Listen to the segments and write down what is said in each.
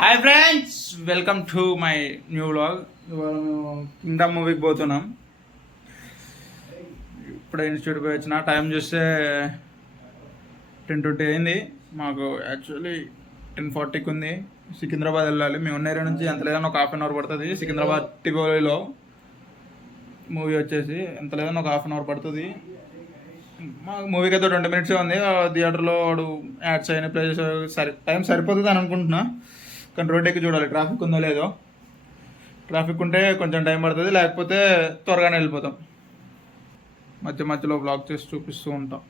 Hi friends, welcome to my new vlog. ఇవాళ మేము Kingdom మూవీకి పోతున్నాం. ఇప్పుడే ఇన్స్టిట్యూట్ పోయి వచ్చిన. టైం చూస్తే 10:20 అయింది. మాకు యాక్చువల్లీ 10:40కి ఉంది. సికింద్రాబాద్ వెళ్ళాలి. మేము ఉన్న ఏరియా నుంచి ఎంత లేదన్నా ఒక 1/2 అవర్ పడుతుంది. సికింద్రాబాద్ టిగోలీలో మూవీ వచ్చేసి ఎంత లేదన్నా ఒక 1/2 అవర్ పడుతుంది. మాకు మూవీకి అయితే 20 minutes ఉంది. థియేటర్లో వాడు యాడ్స్ అయిన ప్లేసెస్ టైం సరిపోతుంది అని అనుకుంటున్నా. కానీ రోడ్ ఎక్కి చూడాలి ట్రాఫిక్ ఉందో లేదో. ట్రాఫిక్ ఉంటే కొంచెం టైం పడుతుంది, లేకపోతే త్వరగానే వెళ్ళిపోతాం. మధ్యలో బ్లాగ్ చేసి చూపిస్తూ ఉంటాం.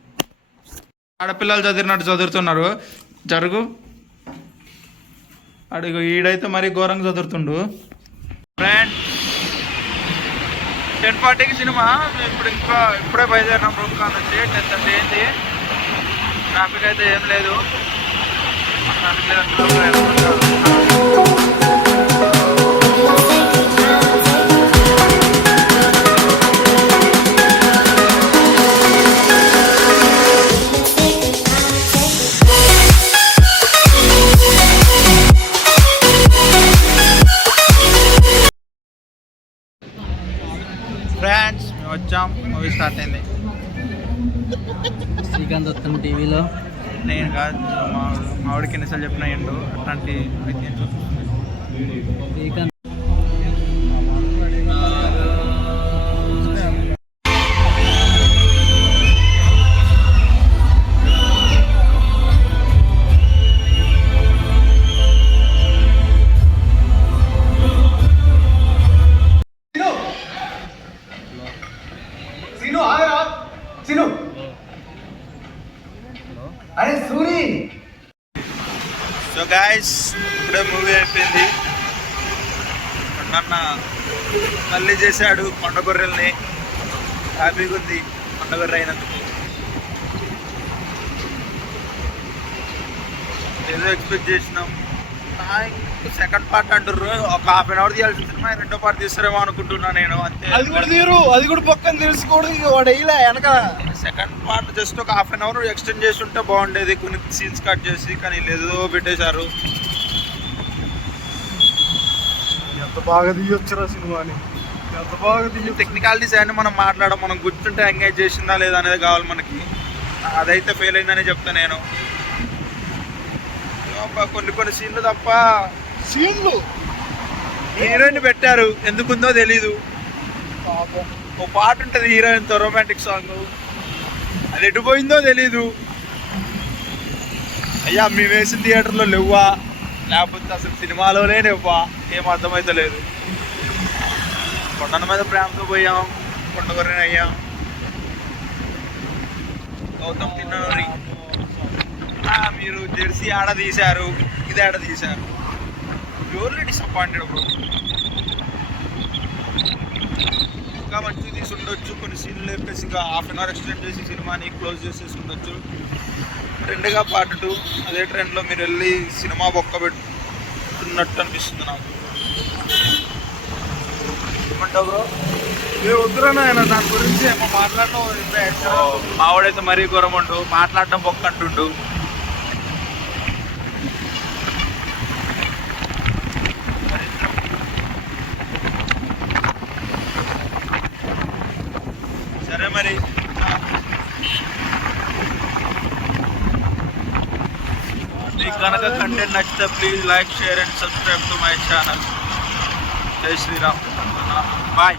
ఆడపిల్లలు చదివినట్టు చదువుతున్నారు. జరుగు అడుగు. ఈడైతే మరీ ఘోరంగా చదువుతుండు. ఫ్రెండ్స్ 10:40కి సినిమా. ఇప్పుడే బయలుదేరినాం రూమ్ కా నుంచి. 10:30 అయింది. ట్రాఫిక్ అయితే ఏం లేదు. ఫ్రెండ్స్ మేము వచ్చాం. మూవీ స్టార్ట్ అయింది. శ్రీకాంత్ వస్తాం టీవీలో. నేను కాదు, మా వాడికి ఎన్నిసార్లు చెప్పినా ఏంటో అట్లాంటి శ్రీకాంత్ సో గైస్, ఇప్పుడే మూవీ అయిపోయింది. అన్న మళ్ళీ చేశాడు కొండగొర్రెల్ని. హ్యాపీగా ఉంది కొండగొర్రె అయినందుకు. ఏదో ఎక్స్పెక్ట్ చేసినాం. సెకండ్ పార్ట్ అంటారు. ఒక 1/2 అవర్ తీయాల్సిన సినిమా 2వ పార్ట్ తీస్తారేమో అనుకుంటున్నా నేను. అంతే. అది కూడా పక్కన తెలుసుకోవడం వాడు వెనక. సెకండ్ పార్ట్ జస్ట్ ఒక 1/2 అవర్ ఎక్స్టెండ్ చేసి ఉంటే బాగుండేది. కొన్ని సీన్స్ కట్ చేసి, కానీ లేదో పెట్టేశారు. ఎంత బాగా తీయొచ్చురా సినిమాని. ఎంత బాగా తీయొచ్చు. టెక్నికాలిటీస్ అన్ని మనం మాట్లాడడం, మనం కూర్చుంటే ఎంగేజ్ చేసిందా లేదా అనేది కావాలి మనకి. అదైతే ఫెయిల్ అయిందని చెప్తాను నేను. కొన్ని సీన్లు తప్ప హీరోయిన్ పెట్టారు, ఎందుకుందో తెలీదు. ఒక పాట ఉంటుంది హీరోయిన్తో, రొమాంటిక్ సాంగ్. అది ఎటుపోయిందో తెలీదు. అయ్యా మేము వేసిన థియేటర్లో లేవా, లేకపోతే అసలు సినిమాలోనే లేవా, ఏం అర్థమైతే లేదు. కొండల మీద ప్రేమతో పోయాం, కొండగొర్రెని అయ్యాం. గౌతమ్ తిన్ననూరి మీరు జెర్సీ ఆడ తీశారు, ఇది ఆడ తీశారు. Purely disappointed bro. ఇంకా మంచిగా తీసి ఉండొచ్చు. కొన్ని సీన్లు లేపేసి ఇంకా 1/2 అవర్ ఎక్స్టెండ్ చేసి సినిమాని క్లోజ్ చేసేసి ఉండొచ్చు. ట్రెండ్గా పార్ట్ 2 అదే ట్రెండ్లో మీరు వెళ్ళి సినిమా బొక్క పెట్టున్నట్టు అనిపిస్తుంది నాకు. ఏమంటావు బ్రో? వద్దురా ఆయన దాని గురించి ఏమో మాట్లాడడం. మావాడైతే మరీ ఘోరం ఉండు, మాట్లాడడం బొక్క అంటుండు. సరే మరి, మీకు కనుక కంటెంట్ నచ్చితే please like, share and subscribe to my channel. జై శ్రీరామ్. బాయ్.